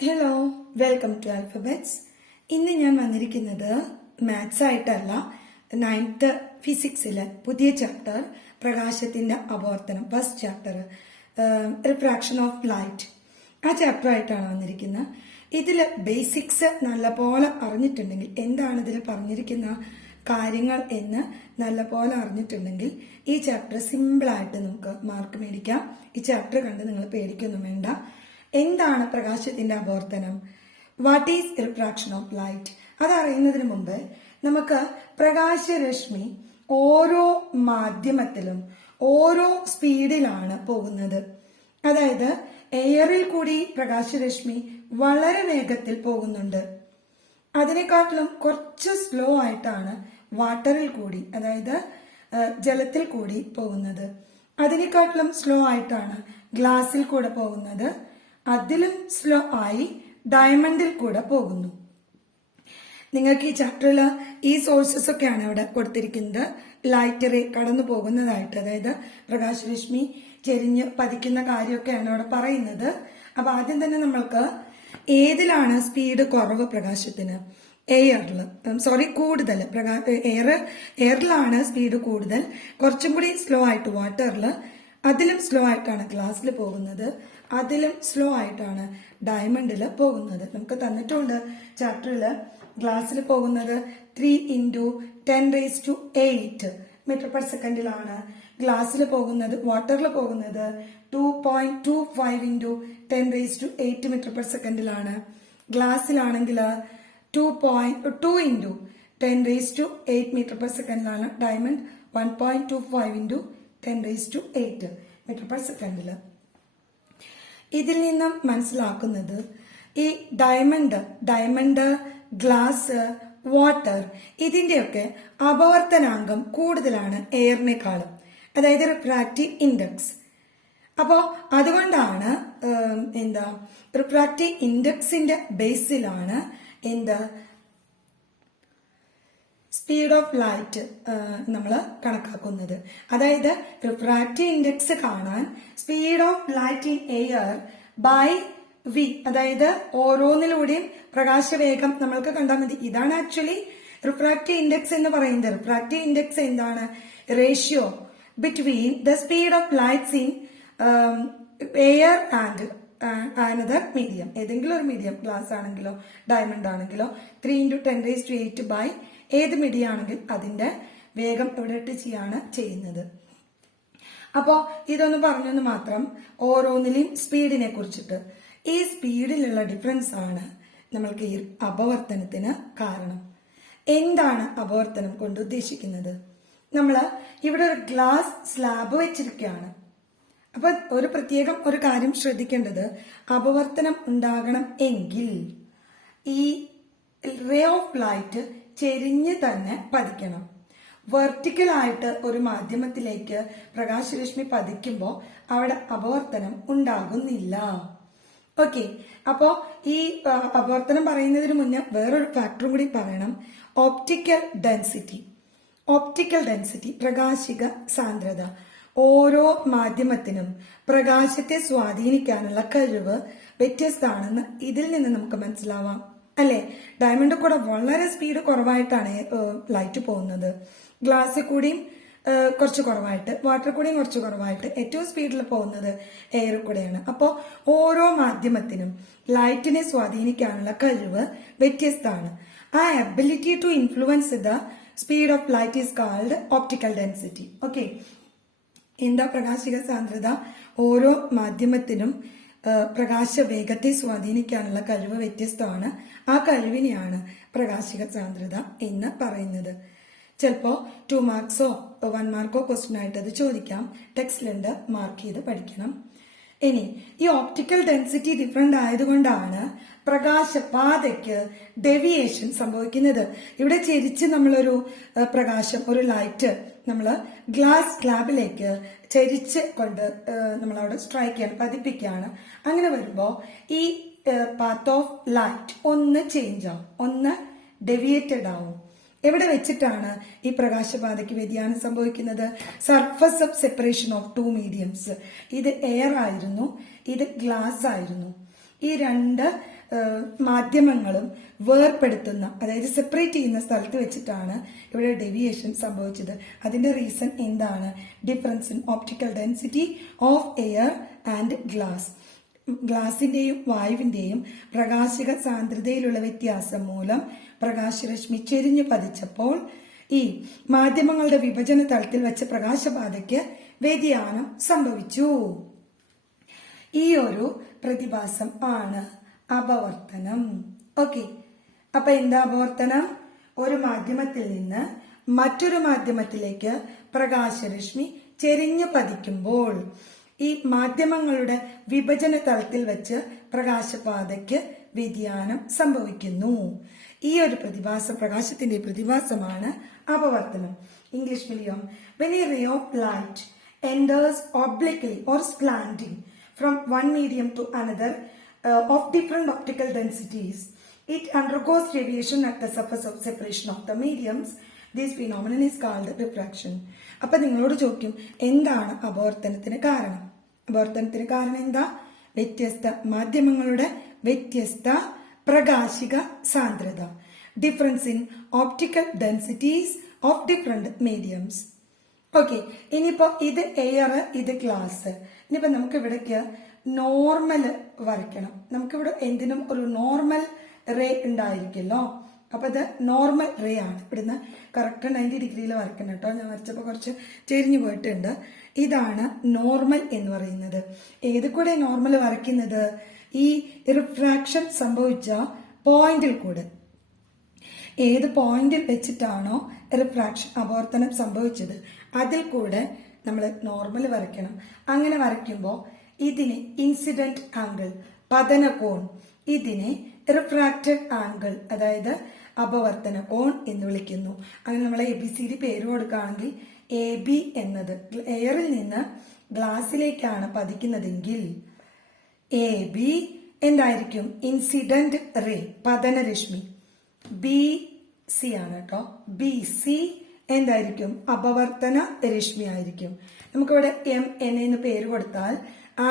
Hello, welcome to alphabets. ഇന്ന് ഞാൻ വന്നിരിക്കുന്നത് മാത്സ് ആയിട്ടല്ല, 9th ഫിസിക്സിലെ പുതിയ ചാപ്റ്റർ പ്രകാശത്തിന്റെ അപവർത്തനം, first chapter refraction of light, ആ ചാപ്റ്റർ ആയിട്ടാണ് വന്നിരിക്കുന്നത്. ഇതിൽ ബേസിക്സ് നല്ലപോലെ അറിഞ്ഞിട്ടുണ്ടെങ്കിൽ, എന്താണ് ഇതിൽ പറഞ്ഞിരിക്കുന്ന കാര്യങ്ങൾ എന്ന് നല്ലപോലെ അറിഞ്ഞിട്ടുണ്ടെങ്കിൽ ഈ ചാപ്റ്റർ സിമ്പിളായിട്ട് നമുക്ക് മാർക്ക് മേടിക്കാം. ഈ ചാപ്റ്റർ കണ്ട് നിങ്ങൾ പേടിക്കൊന്നും വേണ്ട. എന്താണ് പ്രകാശത്തിന്റെ അപവർത്തനം? What is refraction of light? അതറിയുന്നതിന് മുമ്പ് നമുക്ക് പ്രകാശരശ്മി ഓരോ മാധ്യമത്തിലും ഓരോ സ്പീഡിലാണ് പോകുന്നത്. അതായത് എയറിൽ കൂടി പ്രകാശരശ്മി വളരെ വേഗത്തിൽ പോകുന്നുണ്ട്. അതിനെക്കാട്ടിലും കുറച്ച് സ്ലോ ആയിട്ടാണ് വാട്ടറിൽ കൂടി, അതായത് ജലത്തിൽ കൂടി പോകുന്നത്. അതിനെക്കാട്ടിലും സ്ലോ ആയിട്ടാണ് ഗ്ലാസിൽ കൂടെ പോകുന്നത്. അതിലും സ്ലോ ആയി ഡയമണ്ടിൽ കൂടെ പോകുന്നു. നിങ്ങൾക്ക് ഈ ചാപ്റ്ററിൽ ഈ സോഴ്സസ് ഒക്കെയാണ് ഇവിടെ കൊടുത്തിരിക്കുന്നത്. ലൈറ്റ് റേ കടന്നു പോകുന്നതായിട്ട്, അതായത് പ്രകാശരശ്മി ചെരിഞ്ഞ് പതിക്കുന്ന കാര്യമൊക്കെയാണ് ഇവിടെ പറയുന്നത്. അപ്പൊ ആദ്യം തന്നെ നമ്മൾക്ക് ഏതിലാണ് സ്പീഡ് കുറവ് പ്രകാശത്തിന്? എയറിൽ, കൂടുതൽ എയറിലാണ് സ്പീഡ് കൂടുതൽ. കുറച്ചും കൂടി സ്ലോ ആയിട്ട് വാട്ടറിൽ, അതിലും സ്ലോ ആയിട്ടാണ് ഗ്ലാസ്സിൽ പോകുന്നത്, അതിലും സ്ലോ ആയിട്ടാണ് ഡയമണ്ടിൽ പോകുന്നത്. നമുക്ക് തന്നിട്ടുണ്ട് ചാപ്റ്ററിൽ. ഗ്ലാസ്സിൽ പോകുന്നത് 3 × 10⁸ മീറ്റർ പെർ സെക്കൻഡിലാണ്. ഗ്ലാസ്സിൽ പോകുന്നത്, വാട്ടറിൽ പോകുന്നത് 2.25 × 10⁸ മീറ്റർ പെർ സെക്കൻഡിലാണ്. ഗ്ലാസ്സിലാണെങ്കിൽ 2 × 10⁸ മീറ്റർ പെർ സെക്കൻഡിലാണ്. ഡയമണ്ട് 1.25 × 10⁸ മീറ്റർ പെർ സെക്കൻഡിൽ. ഇതിൽ നിന്നും മനസ്സിലാക്കുന്നത് ഈ ഡയമണ്ട്, ഗ്ലാസ്, വാട്ടർ, ഇതിന്റെയൊക്കെ അപവർത്തനാങ്കം കൂടുതലാണ് എയറിനേക്കാളും, അതായത് റിഫ്രാക്റ്റീവ് ഇൻഡെക്സ്. അപ്പോൾ അതുകൊണ്ടാണ് റിഫ്രാക്റ്റീവ് ഇൻഡെക്സിന്റെ ബേസിലാണ് സ്പീഡ് ഓഫ് ലൈറ്റ് നമ്മൾ കണക്കാക്കുന്നത്. അതായത് റിഫ്രാക്റ്റീവ് ഇൻഡെക്സ് കാണാൻ speed of light in air by v, അതായത് ഓരോന്നിലൂടെയും പ്രകാശവേഗം നമ്മൾക്ക് കണ്ടാൽ മതി. ഇതാണ് ആക്ച്വലി റിഫ്രാക്റ്റീവ് ഇൻഡെക്സ് എന്ന് പറയുന്നത്. റിഫ്രാക്റ്റീവ് ഇൻഡെക്സ് എന്താണ്? Ratio between the speed of lights in air and another medium. ഏതെങ്കിലും ഒരു മീഡിയം, ഗ്ലാസ് ആണെങ്കിലോ ഡയമണ്ട് ആണെങ്കിലോ 3 × 10⁸ ബൈ ഏത് മീഡിയം ആണെങ്കിൽ അതിന്റെ വേഗം ഇവിടെ ഇട്ട് ചെയ്യാണ് ചെയ്യുന്നത്. അപ്പോ ഇതൊന്ന് പറഞ്ഞെന്ന് മാത്രം, ഓരോന്നിലെയും സ്പീഡിനെ കുറിച്ചിട്ട്. ഈ സ്പീഡിലുള്ള ഡിഫറൻസ് ആണ് നമ്മൾക്ക് ഈ അപവർത്തനത്തിന് കാരണം. എന്താണ് അപവർത്തനം കൊണ്ട് ഉദ്ദേശിക്കുന്നത്? നമ്മൾ ഇവിടെ ഒരു ഗ്ലാസ് സ്ലാബ് വെച്ചിരിക്കുകയാണ്. അപ്പൊ ഒരു കാര്യം ശ്രദ്ധിക്കേണ്ടത്, അപവർത്തനം ഉണ്ടാകണം എങ്കിൽ ഈ റേ ഓഫ് ലൈറ്റ് ചെരിഞ്ഞ് തന്നെ പതിക്കണം. വെർട്ടിക്കൽ ആയിട്ട് ഒരു മാധ്യമത്തിലേക്ക് പ്രകാശരശ്മി പതിക്കുമ്പോൾ അവിടെ അപവർത്തനം ഉണ്ടാകുന്നില്ല. ഓക്കെ, അപ്പോ ഈ അപവർത്തനം പറയുന്നതിന് മുന്നേ വേറൊരു ഫാക്ടറും കൂടി പറയണം. ഓപ്റ്റിക്കൽ ഡെൻസിറ്റി, പ്രകാശിക സാന്ദ്രത. ഓരോ മാധ്യമത്തിനും പ്രകാശത്തെ സ്വാധീനിക്കാനുള്ള കഴിവ് വ്യത്യസ്തമാണെന്ന് ഇതിൽ നിന്ന് നമുക്ക് മനസ്സിലാവാം, അല്ലെ? ഡയമണ്ട് കൂടെ വളരെ സ്പീഡ് കുറവായിട്ടാണ് ലൈറ്റ് പോകുന്നത്. ഗ്ലാസ്സിൽ കൂടിയും കുറച്ച് കുറവായിട്ട്, വാട്ടർ കൂടിയും കുറച്ച് കുറവായിട്ട്, ഏറ്റവും സ്പീഡിൽ പോകുന്നത് എയർ കൂടെയാണ്. അപ്പോൾ ഓരോ മാധ്യമത്തിനും ലൈറ്റിനെ സ്വാധീനിക്കാനുള്ള കഴിവ് വ്യത്യസ്തമാണ്. ആ ability to influence the speed of light is called optical density. Okay, എന്താ പ്രകാശിക സാന്ദ്രത? ഓരോ മാധ്യമത്തിനും പ്രകാശ വേഗത്തെ സ്വാധീനിക്കാനുള്ള കഴിവ് വ്യത്യസ്തമാണ്. ആ കഴിവിനെയാണ് പ്രകാശിക സാന്ദ്രത എന്ന് പറയുന്നത്. ചിലപ്പോ 2 മാർക്സോ 1 മാർക്കോ ക്വസ്റ്റ്യൻ ആയിട്ട് അത് ചോദിക്കാം. ടെക്സ്റ്റിലുണ്ട്, മാർക്ക് ചെയ്ത് പഠിക്കണം. ഇനി ഈ ഓപ്റ്റിക്കൽ ഡെൻസിറ്റി ഡിഫറെന്റ് ആയതുകൊണ്ടാണ് പ്രകാശപാതയ്ക്ക് ഡെവിയേഷൻ സംഭവിക്കുന്നത്. ഇവിടെ ചെരിച്ച് നമ്മളൊരു പ്രകാശം, ഒരു ലൈറ്റ് നമ്മൾ ഗ്ലാസ് സ്ലാബിലേക്ക് ചരിച്ച് കൊണ്ട് നമ്മളവിടെ സ്ട്രൈക്ക് ചെയ്യാണ്, പതിപ്പിക്കുകയാണ്. അങ്ങനെ വരുമ്പോൾ ഈ പാത്ത് ഓഫ് ലൈറ്റ് ഒന്ന് ചേഞ്ച് ആവും, ഒന്ന് ഡെവിയേറ്റഡ് ആവും. എവിടെ വെച്ചിട്ടാണ് ഈ പ്രകാശപാതയ്ക്ക് വ്യതിയാനം സംഭവിക്കുന്നത്? Surface of separation of 2 mediums. ഇത് എയർ ആയിരുന്നു, ഇത് ഗ്ലാസ് ആയിരുന്നു. ഈ രണ്ട് മാധ്യമങ്ങളും വേർപെടുത്തുന്ന, അതായത് സെപ്പറേറ്റ് ചെയ്യുന്ന സ്ഥലത്ത് വെച്ചിട്ടാണ് ഇവിടെ ഡെവിയേഷൻ സംഭവിച്ചത്. അതിന്റെ റീസൺ എന്താണ്? Difference in optical density of air and glass. ഗ്ലാസിന്റെയും വായുവിന്റെയും പ്രകാശിക സാന്ദ്രതയിലുള്ള വ്യത്യാസം മൂലം പ്രകാശരശ്മി ചെരിഞ്ഞു പതിച്ചപ്പോൾ ഈ മാധ്യമങ്ങളുടെ വിഭജന തലത്തിൽ വെച്ച പ്രകാശപാതയ്ക്ക് വ്യതിയാനം സംഭവിച്ചു. ഈ ഒരു പ്രതിഭാസം ആണ് അപവർത്തനം. ഓക്കെ, അപ്പൊ എന്താ അപവർത്തനം? ഒരു മാധ്യമത്തിൽ നിന്ന് മറ്റൊരു മാധ്യമത്തിലേക്ക് പ്രകാശരശ്മി ചെരിഞ്ഞു പതിക്കുമ്പോൾ ഈ മാധ്യമങ്ങളുടെ വിഭജന തലത്തിൽ വെച്ച് പ്രകാശപാതയ്ക്ക് വ്യതിയാനം സംഭവിക്കുന്നു. ഈ ഒരു പ്രതിഭാസം, പ്രകാശത്തിന്റെ പ്രതിഭാസമാണ് അപവർത്തനം. English medium. When a ray of light enters obliquely or slanting from one medium to another of different optical densities, it undergoes deviation at the surface of separation of the mediums. This phenomenon is called refraction. അപ്പൊ നിങ്ങളോട് ചോദിക്കും, എന്താണ് അപവർത്തനത്തിന് കാരണം? അപവർത്തനത്തിന് കാരണം എന്താ? വ്യത്യസ്ത മാധ്യമങ്ങളുടെ വ്യത്യസ്ത പ്രകാശിക സാന്ദ്രത. Difference in optical densities of different mediums. Okay, ഇനിയിപ്പോ ഇത് എയർ, ഇത് ഗ്ലാസ്. ഇനിയിപ്പോ നമുക്ക് ഇവിടേക്ക് നോർമൽ വരയ്ക്കണം. നമുക്കിവിടെ എന്തിനും ഒരു നോർമൽ റേ ഉണ്ടായിരിക്കുമല്ലോ. അപ്പൊ ഇത് നോർമൽ റേ ആണ്. ഇവിടുന്ന് കറക്റ്റ് 90 ഡിഗ്രിയിൽ വരയ്ക്കണം കേട്ടോ. ഞാൻ വരച്ചപ്പോൾ കുറച്ച് ചെരിഞ്ഞു പോയിട്ടുണ്ട്. ഇതാണ് നോർമൽ എന്ന് പറയുന്നത്. ഏത് കൂടെ നോർമൽ വരയ്ക്കുന്നത്? ഈ റിഫ്രാക്ഷൻ സംഭവിച്ച പോയിന്റിൽ കൂടെ. ഏത് പോയിന്റിൽ വെച്ചിട്ടാണോ റിഫ്രാക്ഷൻ അപവർത്തനം സംഭവിച്ചത് അതിൽ കൂടെ നമ്മൾ നോർമൽ വരയ്ക്കണം. അങ്ങനെ വരയ്ക്കുമ്പോൾ ഇതിനെ ഇൻസിഡന്റ് ആംഗിൾ, പതനകോൺ, ഇതിനെ റിഫ്രാക്റ്റഡ് ആംഗിൾ, അതായത് അപവർത്തന കോൺ എന്ന് വിളിക്കുന്നു. അങ്ങനെ നമ്മൾ ABCD പേര് കൊടുക്കുകയാണെങ്കിൽ AB എന്നത് എയറിൽ നിന്ന് ഗ്ലാസിലേക്കാണ് പതിക്കുന്നതെങ്കിൽ AB എന്തായിരിക്കും? ഇൻസിഡന്റ് റേ, പതനരശ്മി. BC ആണ് കേട്ടോ. BC എന്തായിരിക്കും? അപവർത്തന രശ്മി ആയിരിക്കും. നമുക്കിവിടെ MN എന്ന് പേര് കൊടുത്താൽ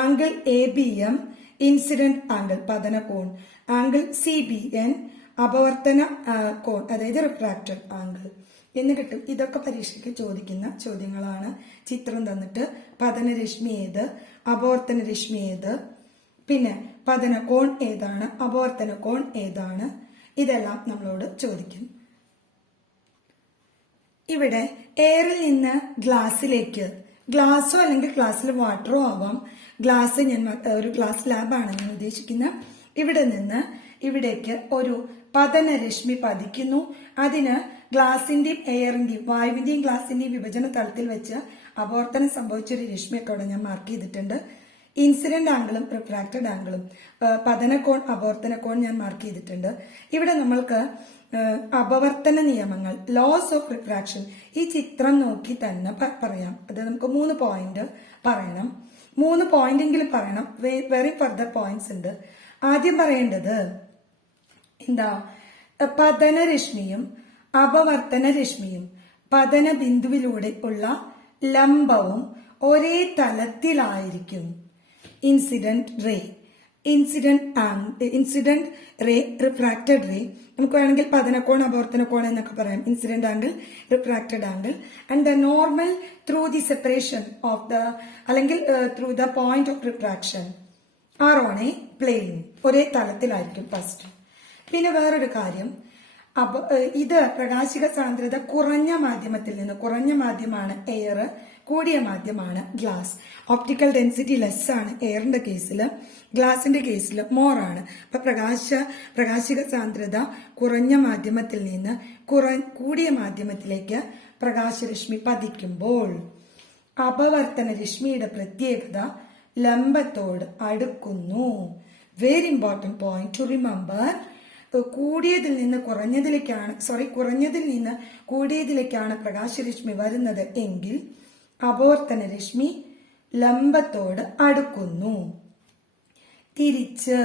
ആംഗിൾ ABM ഇൻസിഡന്റ് ആംഗിൾ, പതന കോൺ. ആംഗിൾ CBN അപവർത്തന കോൺ, അതായത് റിഫ്രാക്റ്റഡ് ആംഗിൾ എന്ന് കിട്ടും. ഇതൊക്കെ പരീക്ഷയ്ക്ക് ചോദിക്കുന്ന ചോദ്യങ്ങളാണ്. ചിത്രം തന്നിട്ട് പതനരശ്മി ഏത്, അപവർത്തന രശ്മി ഏത്, പിന്നെ പതന കോൺ ഏതാണ്, അപവർത്തന കോൺ ഏതാണ്, ഇതെല്ലാം നമ്മളോട് ചോദിക്കും. ഇവിടെ എയറിൽ നിന്ന് ഗ്ലാസ്സിലേക്ക്, ഗ്ലാസ്സോ അല്ലെങ്കിൽ ഗ്ലാസ്സിൽ വാട്ടറോ ആവാം. ഗ്ലാസ് ഞാൻ ഒരു ഗ്ലാസ് ലാബാണ് ഞാൻ ഉദ്ദേശിക്കുന്നത്. ഇവിടെ നിന്ന് ഇവിടേക്ക് ഒരു പതനരശ്മി പതിക്കുന്നു. അതിന് ഗ്ലാസിന്റെയും എയറിന്റെയും, വായുവിന്റെയും ഗ്ലാസിന്റെയും വിഭജന തലത്തിൽ വെച്ച് അപവർത്തനം സംഭവിച്ചൊരു രശ്മിയൊക്കെ അവിടെ ഞാൻ മാർക്ക് ചെയ്തിട്ടുണ്ട്. ഇൻസിഡന്റ് ആംഗിളും റിഫ്രാക്റ്റഡ് ആംഗിളും, പതനകോൺ, അപവർത്തന കോൺ ഞാൻ മാർക്ക് ചെയ്തിട്ടുണ്ട്. ഇവിടെ നമ്മൾക്ക് അപവർത്തന നിയമങ്ങൾ, ലോസ് ഓഫ് റിഫ്രാക്ഷൻ, ഈ ചിത്രം നോക്കി തന്നെ പറയാം. അത് നമുക്ക് 3 പോയിന്റ് പറയണം. 3 പോയിന്റെങ്കിലും പറയണം. വെരി ഫർദർ പോയിന്റ്സ് ഉണ്ട്. ആദ്യം പറയേണ്ടത് എന്താ? പതനരശ്മിയും അപവർത്തന രശ്മിയും പതന ബിന്ദുവിലൂടെ ഉള്ള ലംബവും ഒരേ തലത്തിലായിരിക്കും. Incident ray, incident ray, refracted ray. നമുക്ക് വേണമെങ്കിൽ പതനകോൺ, അപവർത്തന കോൺ എന്നൊക്കെ പറയാം. Incident angle, refracted angle, and the normal through the separation of the, അല്ലെങ്കിൽ through the point of refraction are on a plane, ഒരേ തലത്തിലായിരിക്കും ഫസ്റ്റ്. പിന്നെ വേറൊരു കാര്യം, ഇത് പ്രകാശിക സാന്ദ്രത കുറഞ്ഞ മാധ്യമത്തിൽ നിന്ന്, കുറഞ്ഞ മാധ്യമമാണ് എയർ, കൂടിയ മാധ്യമമാണ് ഗ്ലാസ്. ഓപ്റ്റിക്കൽ ഡെൻസിറ്റി ലെസ് ആണ് എയറിന്റെ കേസിൽ, ഗ്ലാസിന്റെ കേസിൽ മോർ ആണ്. അപ്പൊ പ്രകാശിക സാന്ദ്രത കുറഞ്ഞ മാധ്യമത്തിൽ നിന്ന് കൂടിയ മാധ്യമത്തിലേക്ക് പ്രകാശരശ്മി പതിക്കുമ്പോൾ അപവർത്തന രശ്മിയുടെ പ്രത്യേകത ലംബത്തോട് അടുക്കുന്നു. Very important point to remember. കുറഞ്ഞതിൽ നിന്ന് കൂടിയതിലേക്കാണ് പ്രകാശരശ്മി വരുന്നത് എങ്കിൽ അപവർത്തന രശ്മി ലംബത്തോട് അടുക്കുന്നു. തിരിച്ച്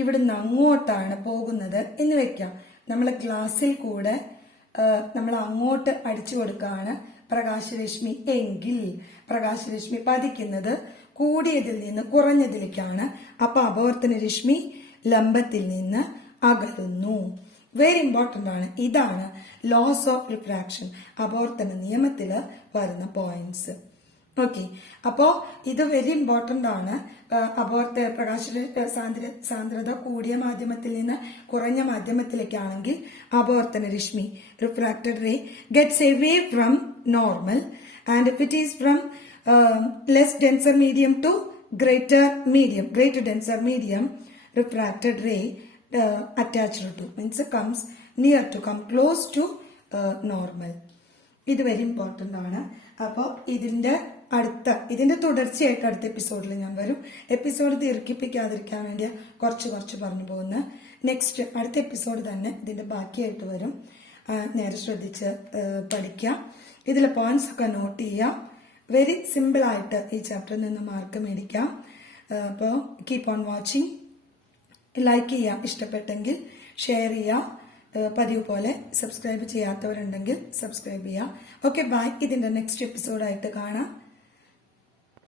ഇവിടുന്ന് അങ്ങോട്ടാണ് പോകുന്നത് എന്ന് വെക്കാം. നമ്മൾ ഗ്ലാസ്സിൽ കൂടെ നമ്മൾ അങ്ങോട്ട് അടിച്ചു കൊടുക്കുകയാണ് പ്രകാശരശ്മി എങ്കിൽ പ്രകാശരശ്മി പതിക്കുന്നത് കൂടിയതിൽ നിന്ന് കുറഞ്ഞതിലേക്കാണ്. അപ്പൊ അപവർത്തന രശ്മി ലംബത്തിൽ നിന്ന് അകലുന്നു. വെരി ഇമ്പോർട്ടന്റ് ആണ്. ഇതാണ് ലോസ് ഓഫ് റിഫ്രാക്ഷൻ, അപവർത്തന നിയമത്തില് വരുന്ന പോയിന്റ്സ്. ഓക്കെ, അപ്പോ ഇത് വെരി ഇമ്പോർട്ടന്റ് ആണ്. പ്രകാശ സാന്ദ്രത കൂടിയ മാധ്യമത്തിൽ നിന്ന് കുറഞ്ഞ മാധ്യമത്തിലേക്കാണെങ്കിൽ അപവർത്തന രശ്മി refracted ray gets away from normal, and if it is from less denser medium to greater denser medium, refracted ray attached to means comes near to come close to normal. ഇത് വെരി ഇമ്പോർട്ടന്റ് ആണ്. അപ്പോൾ ഇതിന്റെ തുടർച്ചയായിട്ട് അടുത്ത എപ്പിസോഡിൽ ഞാൻ വരും. Episode ദീർഘിപ്പിക്കാതിരിക്കാൻ വേണ്ടി കുറച്ച് പറഞ്ഞു പോകുന്ന നെക്സ്റ്റ് അടുത്ത എപ്പിസോഡ് തന്നെ ഇതിന്റെ ബാക്കിയായിട്ട് വരും. നേരെ ശ്രദ്ധിച്ച് പഠിക്കാം. ഇതിലെ പോയിന്റ്സ് ഒക്കെ നോട്ട് ചെയ്യാം. വെരി സിമ്പിൾ ആയിട്ട് ഈ ചാപ്റ്ററിൽ നിന്ന് മാർക്ക് മേടിക്കാം. അപ്പോൾ കീപ്പ് ഓൺ വാച്ചിങ്. ലൈക്ക് ചെയ്യാം, ഇഷ്ടപ്പെട്ടെങ്കിൽ ഷെയർ ചെയ്യാം. പതിവ് പോലെ സബ്സ്ക്രൈബ് ചെയ്യാത്തവരുണ്ടെങ്കിൽ സബ്സ്ക്രൈബ് ചെയ്യാം. Okay, bye. ഇതിന്റെ നെക്സ്റ്റ് എപ്പിസോഡായിട്ട് കാണാം.